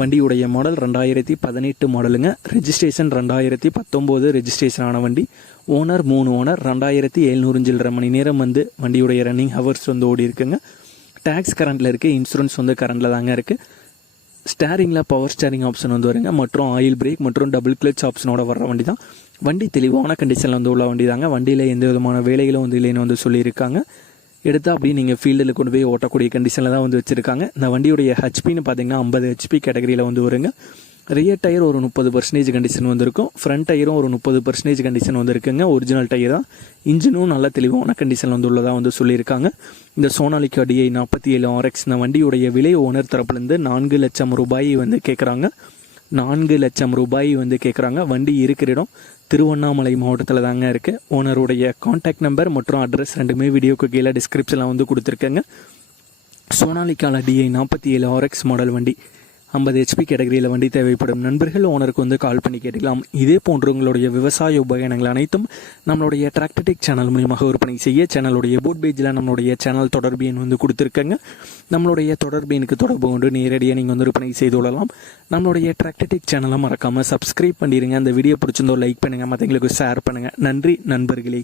வண்டியுடைய மாடல் ரெண்டாயிரத்தி பதினெட்டு மாடலுங்க ரெஜிஸ்ட்ரேஷன் ரெண்டாயிரத்தி பத்தொம்போது ரெஜிஸ்ட்ரேஷன் ஆன வண்டி. ஓனர் மூணு ஓனர் ரெண்டாயிரத்தி எழுநூறு சில்லரை மணி நேரம் வந்து வண்டியுடைய ரன்னிங் ஹவர்ஸ் வந்து ஓடி இருக்குங்க. டேக்ஸ் கரண்ட்டில் இருக்குது இன்சூரன்ஸ் வந்து கரண்டில் தாங்க இருக்குது ஸ்டேரிங்கில் பவர் ஸ்டேரிங் ஆப்ஷன் வந்து வருங்க. மற்றும் ஆயில் பிரேக் மற்றும் டபுள் கிளச் ஆப்ஷனோட வர வண்டி தான் வண்டி தெளிவான கண்டிஷனில் வந்து உள்ள வண்டி தாங்க வண்டியில் எந்த விதமான வேலைகளும் வந்து இல்லைன்னு வந்து சொல்லியிருக்காங்க. எடுத்தால் அப்படி நீங்கள் ஃபீல்டில் கொண்டு போய் ஓட்டக்கூடிய கண்டிஷனில் தான் வந்து வச்சுருக்காங்க. இந்த வண்டியுடைய ஹெச்பின்னு பார்த்தீங்கன்னா ஐம்பது ஹெச்பி கேட்டகரியில் வந்து வருங்க. ரியர் டயர் ஒரு முப்பது பர்சன்டேஜ் கண்டிஷன் வந்திருக்கும். ஃப்ரண்ட் டயரும் ஒரு முப்பது பர்சன்டேஜ் கண்டிஷன் வந்திருக்குங்க. ஒரிஜினல் டயர் தான். இன்ஜினும் நல்ல தெளிவான கண்டிஷன் வந்து உள்ளதாக வந்து சொல்லியிருக்காங்க. இந்த சோனாலிக்கா அடியை நாற்பத்தி ஏழு ஆர்எக்ஸ் இந்த வண்டியுடைய விலை ஓனர் தரப்புலேருந்து நான்கு லட்சம் ரூபாய் வந்து கேட்குறாங்க நான்கு லட்சம் ரூபாய் வந்து கேட்குறாங்க வண்டி இருக்கிற இடம் திருவண்ணாமலை மாவட்டத்தில் தாங்க இருக்குது ஓனருடைய காண்டாக்ட் நம்பர் மற்றும் அட்ரஸ் ரெண்டுமே வீடியோக்கு கீழே டிஸ்கிரிப்ஷனில் வந்து கொடுத்துருக்கேங்க. சோனாலிக்கால டிஐ நாற்பத்தி ஏழு ஆர்எக்ஸ் மாடல் வண்டி. ஐம்பது ஹெச்பி கேட்டகரியில் வண்டி தேவைப்படும் நண்பர்கள் ஓனருக்கு வந்து கால் பண்ணி கேட்டுக்கலாம். இதே போன்று உங்களுடைய விவசாய உபகரணங்கள் அனைத்தும் நம்மளுடைய டிராக்டடிக் சேனல் மூலியமாக விற்பனை செய்ய சேனலுடைய போட் பேஜில் நம்மளுடைய சேனல் தொடர்பு எண் வந்து கொடுத்துருக்கங்க. நம்மளுடைய தொடர்பு எண்ணுக்கு தொடர்பு கொண்டு நேரடியாக நீங்கள் வந்து விற்பனை செய்து கொள்ளலாம். நம்மளுடைய டிராக்டடிக் சேனலை மறக்காமல் சப்ஸ்கிரைப் பண்ணிடுங்க அந்த வீடியோ பிடிச்சிருந்தோ லைக் பண்ணுங்கள் மற்றவங்களுக்கு ஷேர் பண்ணுங்கள் நன்றி நண்பர்களே.